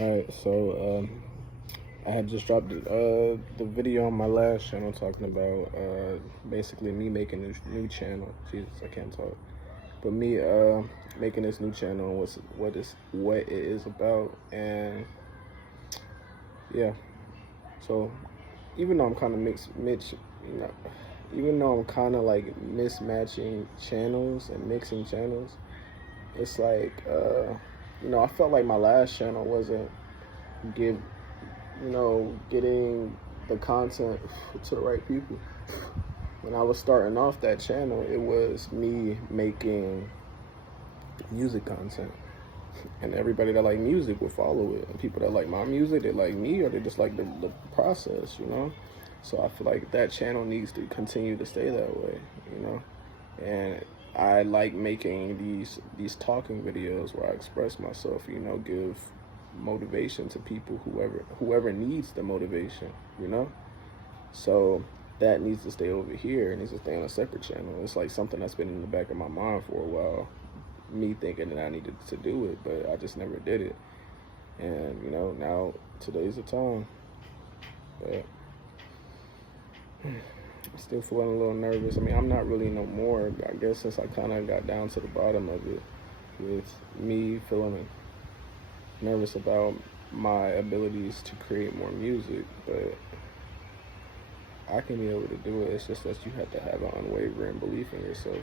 Alright, so I had just dropped the video on my last channel talking about basically me making this new channel. Jesus, I can't talk. But me making this new channel, what it is about, and yeah. So even though I'm kind of even though I'm kind of like mismatching channels and mixing channels, it's like I felt like my last channel wasn't give getting the content to the right people. When I was starting off that channel, it was me making music content, and everybody that like music would follow it, and people that like my music, they like me, or they just like the process. So I feel like that channel needs to continue to stay that way. And I like making these talking videos where I express myself, give motivation to people, whoever needs the motivation. So that needs to stay over here. It needs to stay on a separate channel. It's like something that's been in the back of my mind for a while, me thinking that I needed to do it, but I just never did it. And now today's the time. But I'm still feeling a little nervous. I mean, I'm not really no more, I guess, since I kind of got down to the bottom of it, with me feeling nervous about my abilities to create more music. But I can be able to do it. It's just that you have to have an unwavering belief in yourself.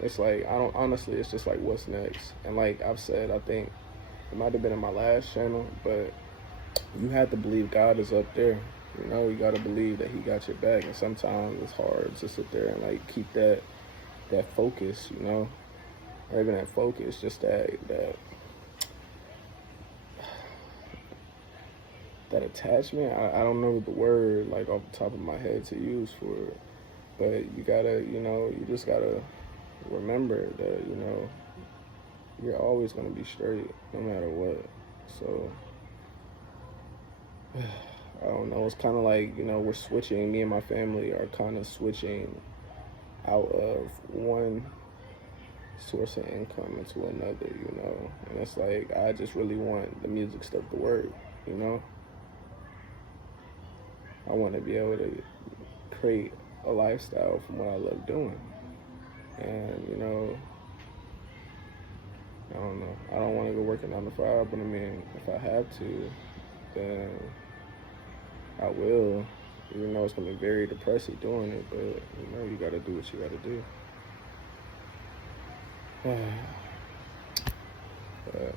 It's like, honestly, it's just like, what's next? And like I've said, I think it might have been in my last channel, but you have to believe God is up there. You got to believe that he got your back. And sometimes it's hard to sit there and like keep that focus, or even that focus, just that attachment. I don't know the word like off the top of my head to use for it, but you gotta, you just gotta remember that, you're always gonna be straight no matter what. So I don't know, it's kind of like, we're switching, me and my family are kind of switching out of one source of income into another, and it's like, I just really want the music stuff to work. I want to be able to create a lifestyle from what I love doing. And, I don't know. I don't want to go work a 9 to 5, but I mean, if I have to, then I will. Even though it's going to be very depressing doing it, but, you got to do what you got to do. But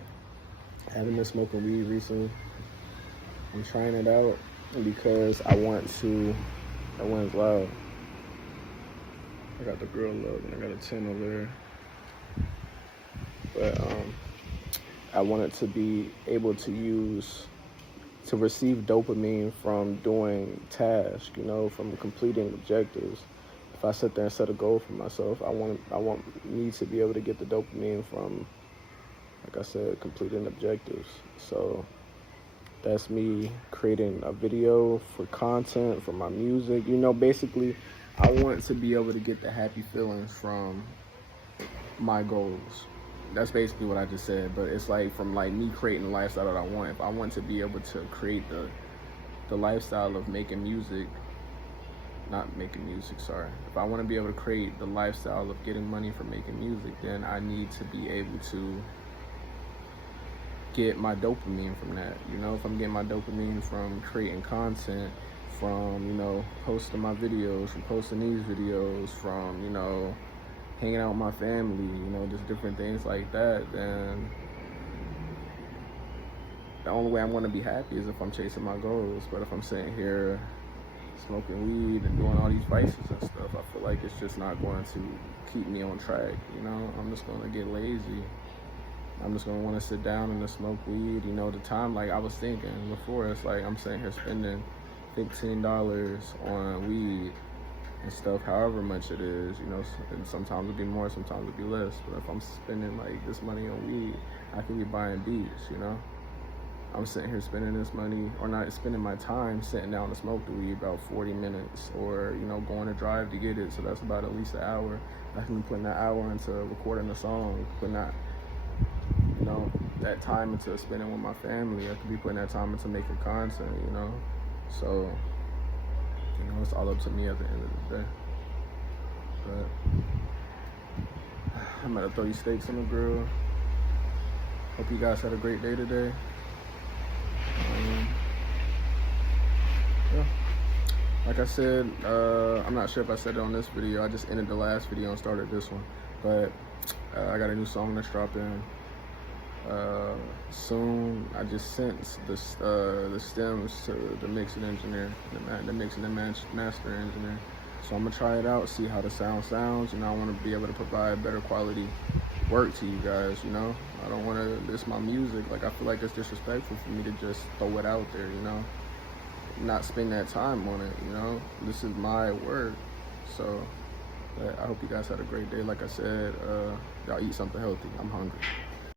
I haven't been smoking weed recently. I'm trying it out because I want to. That one's loud. I got the Girl Love and I got a 10 over there. But I wanted to be able to receive dopamine from doing tasks, from completing objectives. If I sit there and set a goal for myself, I want me to be able to get the dopamine from, like I said, completing objectives. So that's me creating a video for content, for my music. Basically, I want to be able to get the happy feelings from my goals. That's basically what I just said, but it's like from like me creating the lifestyle that I want. If I want to be able to create the lifestyle of making music, not making music, sorry. If I want to be able to create the lifestyle of getting money from making music, then I need to be able to get my dopamine from that. If I'm getting my dopamine from creating content, from, posting my videos, from posting these videos, from, hanging out with my family, just different things like that, then the only way I'm going to be happy is if I'm chasing my goals. But if I'm sitting here smoking weed and doing all these vices and stuff, I feel like it's just not going to keep me on track. I'm just going to get lazy. I'm just going to want to sit down and just smoke weed. The time, like I was thinking before, it's like I'm sitting here spending $15 on weed and stuff, however much it is, and sometimes it'll be more, sometimes it'll be less. But if I'm spending like this money on weed, I could be buying beats, I'm sitting here spending this money, or not spending my time sitting down to smoke the weed about 40 minutes, or, going to drive to get it. So that's about at least an hour. I can be putting that hour into recording a song, putting that, that time into spending with my family. I could be putting that time into making content, you know. So, you know, it's all up to me at the end of the day. But I'm gonna throw you steaks on the grill. Hope you guys had a great day today. Yeah. Like I said, I'm not sure if I said it on this video. I just ended the last video and started this one. But I got a new song that's dropping soon. I just sent the stems to the mixing engineer, the mixing and master engineer. So I'm gonna try it out, see how the sounds. You know, I want to be able to provide better quality work to you guys. You know, I don't want to diss my music. Like, I feel like it's disrespectful for me to just throw it out there. You know, not spend that time on it. You know, this is my work. So I hope you guys had a great day. Like I said, y'all eat something healthy. I'm hungry.